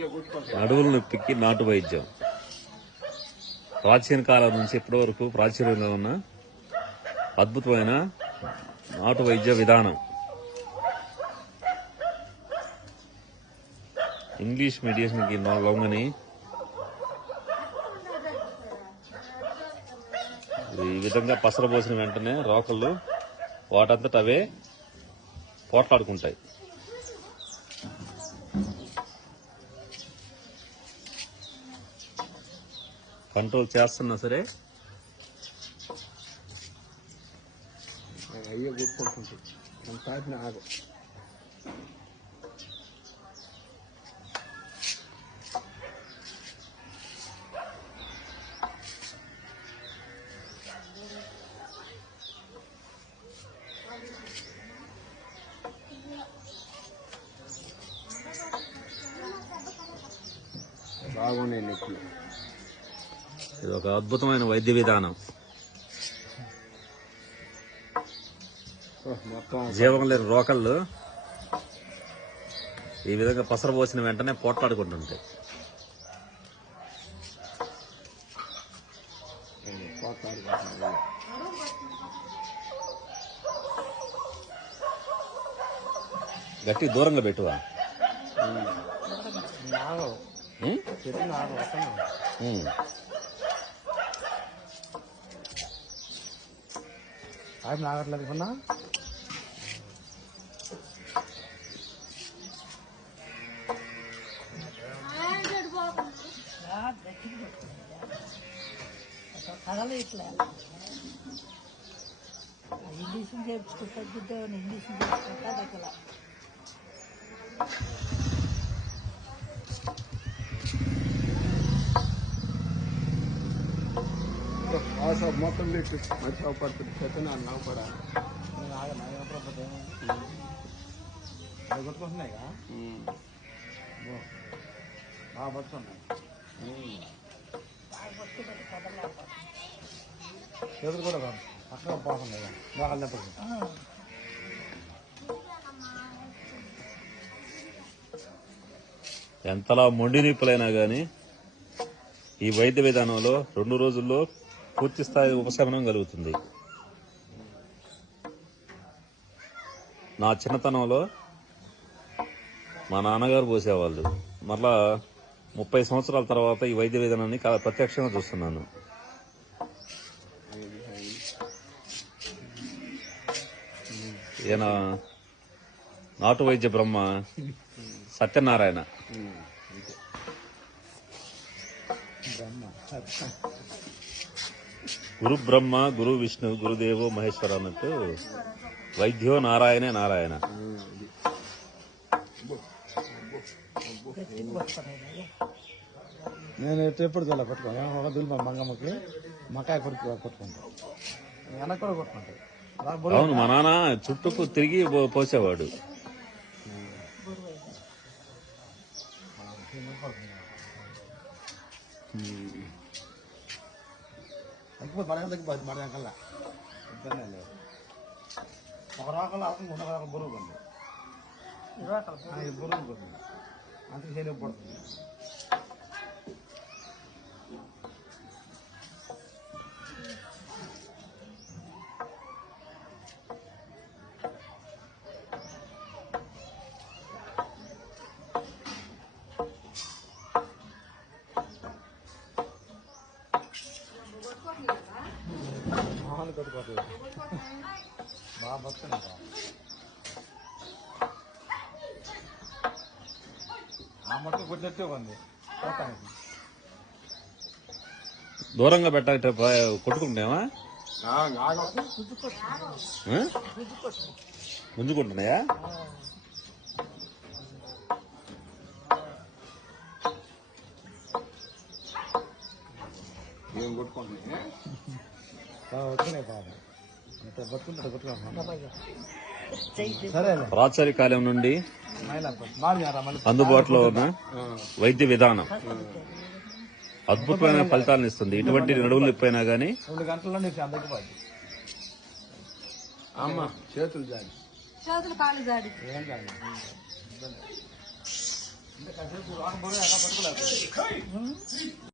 నడువుల నొప్పికి నాటు వైద్యం. ప్రాచీన కాలం నుంచి ఇప్పటి వరకు ప్రాచుర్యంలో ఉన్న అద్భుతమైన నాటు వైద్య విధానం. ఇంగ్లీష్ మీడియంకి లొంగని ఈ విధంగా పసరబోసిన వెంటనే రోకళ్ళు వాటంతట అవే పోట్లాడుకుంటాయి. కంట్రోల్ చేస్తున్నా సరే. అయ్యే కొట్టుకుంటుంది మన తాటిన ఆగు. బాగున్నాయి నెక్లు. ఇది ఒక అద్భుతమైన వైద్య విధానం. జీవం లేని రోకళ్ళు ఈ విధంగా పసరబోసిన వెంటనే పోట్లాడుకుంటుంటాయి. గట్టి దూరంగా పెట్టువా? నాగు టైం చెట్టు నాగు ఇట్లా ఇంగ్లీష్ చేర్చుకుంటా బిడ్డ ఇంగ్లీష్ చేర్చుకుంటా దగ్గర. ఆశ మొత్తం పెట్టి మంచి అవపడుతుంది పడుతుంది. నా నవ్వుపడా కొట్టుకుంటున్నాయి బాగా చేతులు కూడా. కాదు బాగా ఎంతలా మొండి నిప్పులైనా గాని ఈ వైద్య విధానంలో రెండు రోజుల్లో పూర్తి స్థాయి ఉపశమనం కలుగుతుంది. నా చిన్నతనంలో మా నాన్నగారు పోసేవాళ్ళు. మరలా ముప్పై సంవత్సరాల తర్వాత ఈ వైద్య విధానాన్ని ప్రత్యక్షంగా చూస్తున్నాను. ఈయన నాటు వైద్య బ్రహ్మ సత్యనారాయణ. గురు బ్రహ్మ గురు విష్ణు గురుదేవో మహేశ్వర అన్నట్టు వైద్యో నారాయణే నారాయణ. నేను ఎప్పుడు తెల్ల పట్టుకోను ఒక మంగమ్మకి మకాయ కొడుకు కొట్టుకుంటాను వెనక కూడా అవును మా నాన్న చుట్టూ తిరిగి పోసేవాడు. తగ్గిపోతుంది మన తగ్గిపోతుంది మన కల్లా ఇబ్బంది ఏం లేదు ఒక రాకల్లా అసలు ఉన్న రాకలు బరువు ఉంది ఆ, ఇది బరువు ఉంది మామూలు కొట్టుకోవట్లేదు బాగా బతుకున్నా ఆ మట్టుకు కొట్టినట్టే ఉంది పోతానికి దూరంగా నాగు ఆ? గుంజుకుంటున్నాయా ఏం కొట్టుకుంటున్నాయి? కొట్టుకుంటున్నాను ప్రాచార్య కాలం నుండి అందుబాటులో ఉన్న వైద్య విధానం. అద్భుతమైన ఫలితాలను ఇస్తుంది. ఇటువంటి నడువులు నొప్పైనా గానీ రెండు గంటల్లో నీకు అమ్మ చేతులు జారి. చేతులు కాళ్ళు జాడి ఏం కాసేపు పట్టుకోలేకపోయింది